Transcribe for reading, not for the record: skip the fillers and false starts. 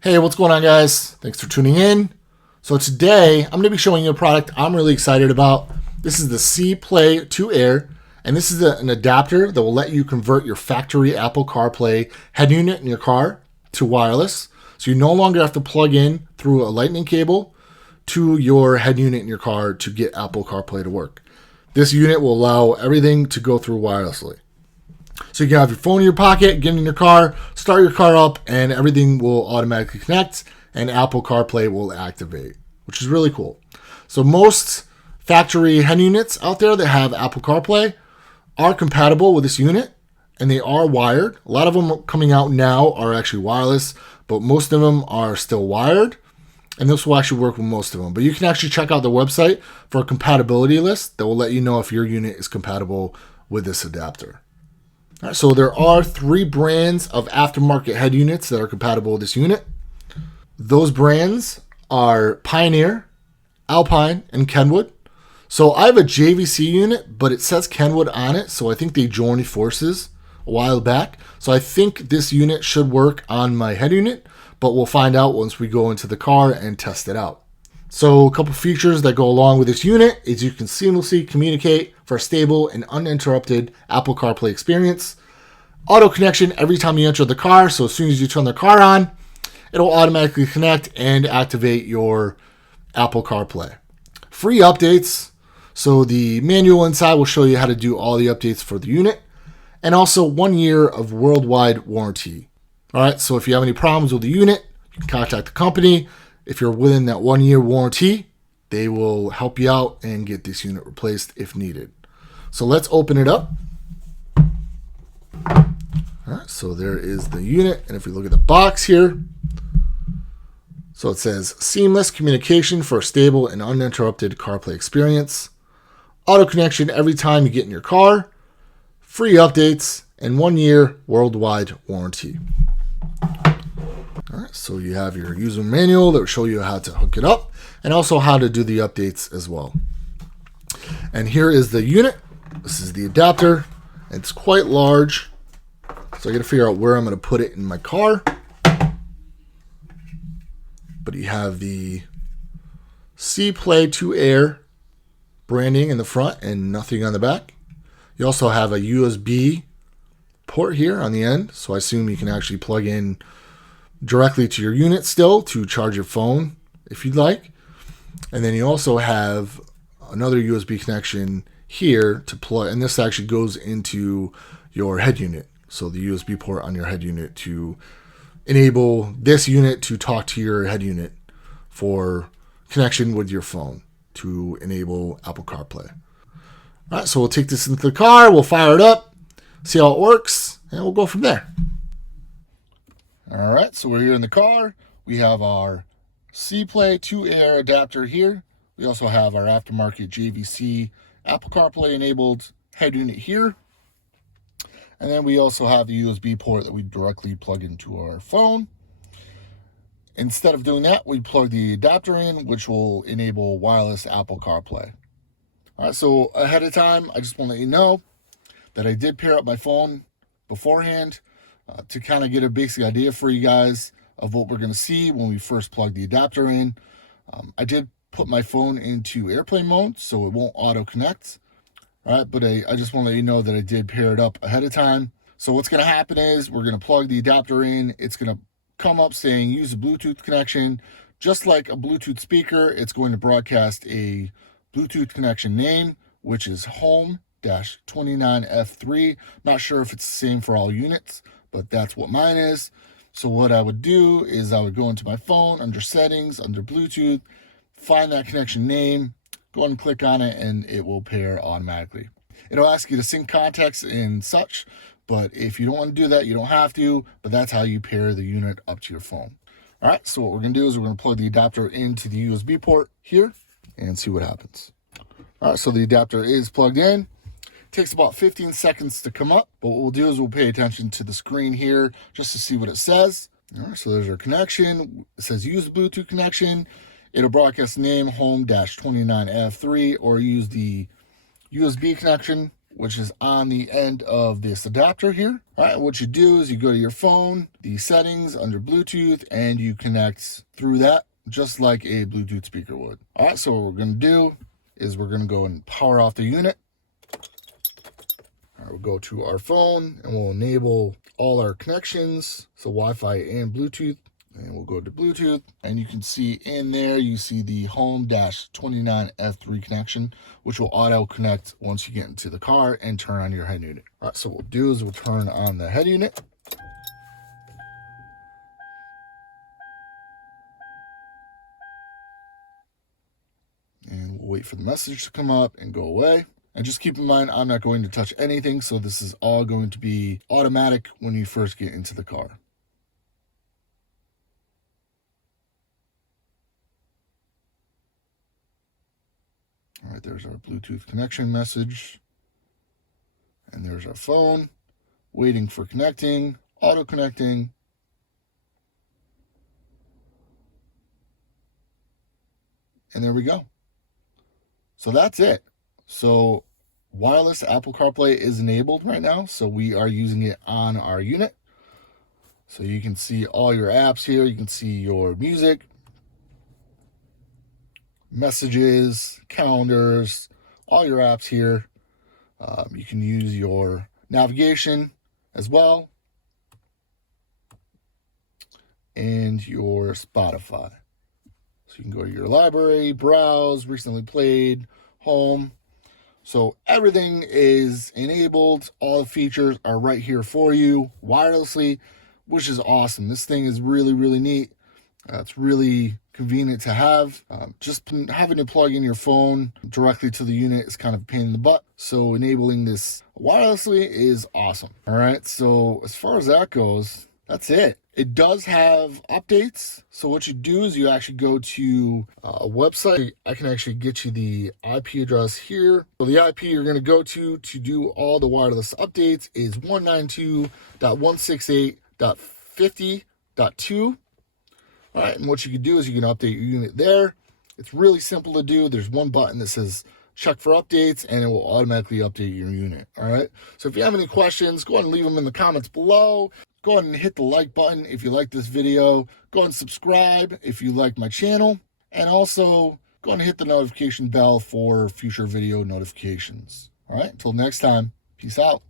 Hey, what's going on, guys? Thanks for tuning in. So today, I'm going to be showing you a product I'm really excited about. This is the CPLAY2AIR, and this is an adapter that will let you convert your factory Apple CarPlay head unit in your car to wireless. So you no longer have to plug in through a lightning cable to your head unit in your car to get Apple CarPlay to work. This unit will allow everything to go through wirelessly. So you can have your phone in your pocket, get in your car, start your car up, and everything will automatically connect, and Apple CarPlay will activate, which is really cool. So most factory head units out there that have Apple CarPlay are compatible with this unit, and they are wired. A lot of them coming out now are actually wireless, but most of them are still wired, and this will actually work with most of them. But you can actually check out the website for a compatibility list that will let you know if your unit is compatible with this adapter. All right, so there are 3 brands of aftermarket head units that are compatible with this unit. Those brands are Pioneer, Alpine, and Kenwood. So I have a JVC unit, but it says Kenwood on it, so I think they joined forces a while back. So I think this unit should work on my head unit, but we'll find out once we go into the car and test it out. So a couple features that go along with this unit is you can seamlessly communicate for a stable and uninterrupted Apple CarPlay experience. Auto connection every time you enter the car, so as soon as you turn the car on, it'll automatically connect and activate your Apple CarPlay. Free updates, so the manual inside will show you how to do all the updates for the unit, and also 1 year of worldwide warranty. All right, so if you have any problems with the unit, you can contact the company. If you're within that 1 year warranty, they will help you out and get this unit replaced if needed. So let's open it up. All right, so there is the unit. And if we look at the box here, so it says seamless communication for a stable and uninterrupted CarPlay experience. Auto connection every time you get in your car. Free updates and 1 year worldwide warranty. All right, so you have your user manual that will show you how to hook it up and also how to do the updates as well. And here is the unit. This is the adapter. It's quite large, so I got to figure out where I'm going to put it in my car. But you have the CPLAY2AIR branding in the front and nothing on the back. You also have a USB port here on the end, so I assume you can actually plug in directly to your unit still to charge your phone if you'd like. And then you also have another USB connection here to plug, and this actually goes into your head unit. So the USB port on your head unit to enable this unit to talk to your head unit for connection with your phone to enable Apple CarPlay. All right, so we'll take this into the car, we'll fire it up, see how it works, and we'll go from there. All right, so we're here in the car. We have our CPLAY2AIR adapter here. We also have our aftermarket JVC Apple CarPlay enabled head unit here. And then we also have the USB port that we directly plug into our phone. Instead of doing that, we plug the adapter in, which will enable wireless Apple CarPlay. All right, so ahead of time, I just want to let you know that I did pair up my phone beforehand to kind of get a basic idea for you guys of what we're going to see when we first plug the adapter in. I did put my phone into airplane mode, so it won't auto connect. All right, but I just want to let you know that I did pair it up ahead of time. So what's going to happen is we're going to plug the adapter in. It's going to come up saying use a Bluetooth connection. Just like a Bluetooth speaker, it's going to broadcast a Bluetooth connection name, which is home-29F3. Not sure if it's the same for all units, but that's what mine is. So what I would do is I would go into my phone, under settings, under Bluetooth, find that connection name, go ahead and click on it, and it will pair automatically. It'll ask you to sync contacts and such, but if you don't want to do that, you don't have to, but that's how you pair the unit up to your phone. All right, so what we're going to do is we're going to plug the adapter into the USB port here and see what happens. All right, so the adapter is plugged in. Takes about 15 seconds to come up, but what we'll do is we'll pay attention to the screen here just to see what it says. All right, so there's our connection. It says use Bluetooth connection. It'll broadcast the name home-29F3 or use the USB connection which is on the end of this adapter here. All right, what you do is you go to your phone, the settings under Bluetooth, and you connect through that just like a Bluetooth speaker would. All right, so what we're going to do is we're going to go and power off the unit. All right, we'll go to our phone and we'll enable all our connections, so Wi-Fi and Bluetooth. And we'll go to Bluetooth, and you can see in there, you see the home-29F3 connection, which will auto connect once you get into the car and turn on your head unit. All right, so what we'll do is we'll turn on the head unit. And we'll wait for the message to come up and go away. And just keep in mind, I'm not going to touch anything, so this is all going to be automatic when you first get into the car. All right, there's our Bluetooth connection message. And there's our phone, waiting for connecting, auto connecting. And there we go. So that's it. So wireless Apple CarPlay is enabled right now. So we are using it on our unit. So you can see all your apps here. You can see your music, messages, calendars, all your apps here. You can use your navigation as well, and your Spotify. So you can go to your library, browse, recently played, home. So everything is enabled. All the features are right here for you wirelessly, which is awesome. This thing is really, really neat. It's really convenient to have. Just having to plug in your phone directly to the unit is kind of a pain in the butt. So enabling this wirelessly is awesome. All right, so as far as that goes, that's it. It does have updates. So what you do is you actually go to a website. I can actually get you the IP address here. So the IP you're going to go to do all the wireless updates is 192.168.50.2. All right, and what you can do is you can update your unit there. It's really simple to do. There's one button that says check for updates, and it will automatically update your unit. All right, so if you have any questions, go ahead and leave them in the comments below. Go ahead and hit the like button if you like this video. Go ahead and subscribe if you like my channel. And also, go ahead and hit the notification bell for future video notifications. All right, until next time, peace out.